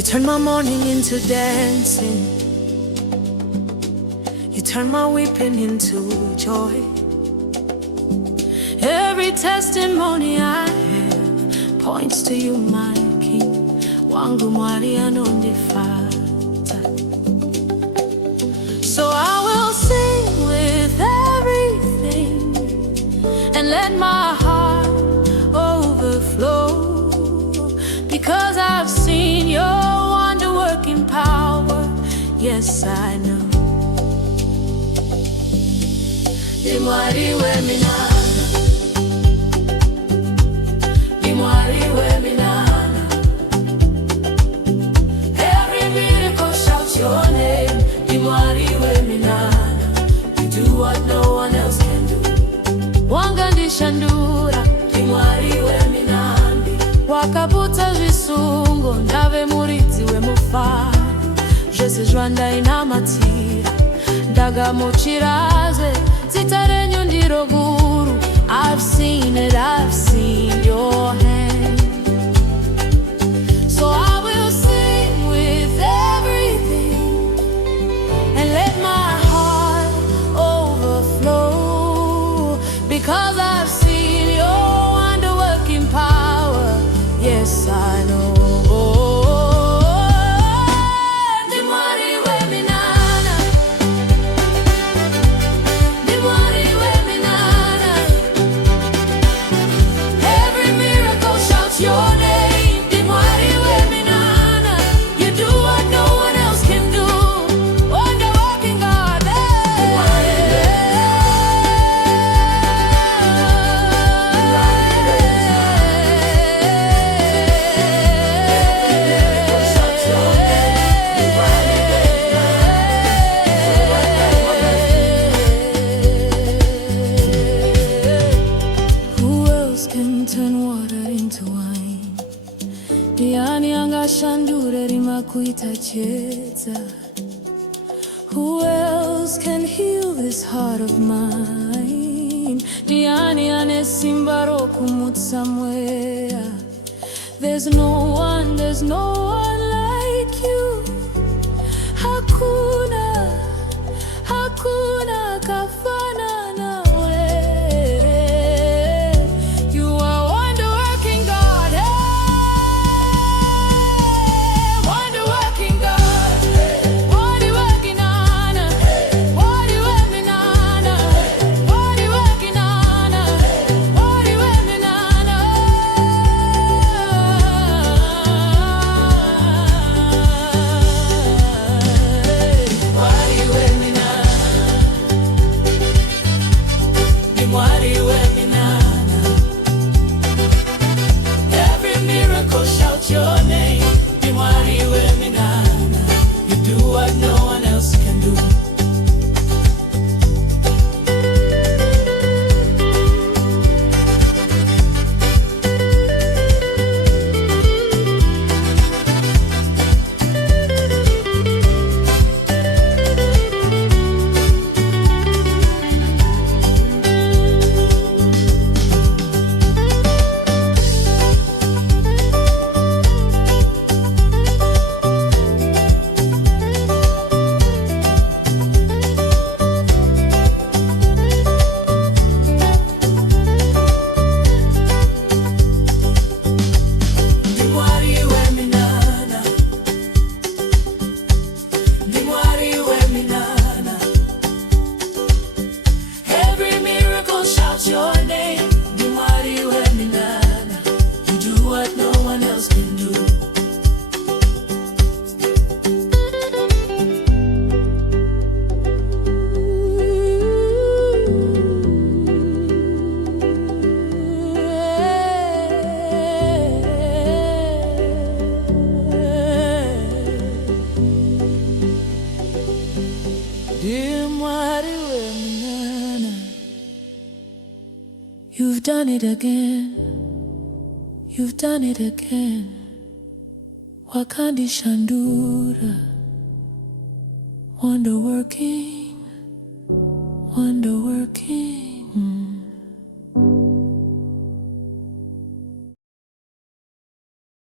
You turn my mourning into dancing. You turn my weeping into joy. Every testimony I have points to you, my King. Wangu mwari anondifata. So I will sing with everything and let my heart overflow, because I've seen your wonder-working power. Yes, I know. NdiMwari Weminana, NdiMwari Weminana. Every miracle shouts your name. NdiMwari Weminana, you do what no one else can do. Wangandishandura, NdiMwari Weminana. Wakaputa visungo, ndave muridzi wemufaro. Zvese zvandaina matira, ndagamuchiraze. Zitarenyu ndiro guru. I've seen it, I've seen your hand. So I will sing with everything and let my heart overflow, because I've seen your wonder-working power. Yes, I know. Who else can heal this heart of mine? Diani anesimba rokumutsa mwea. There's no one like you. Hakuna, hakuna kafana nawe. You are wonder-working God. NdiMwari Weminana, you've done it again, you've done it again. Wakandishandura, wonder-working, wonder-working.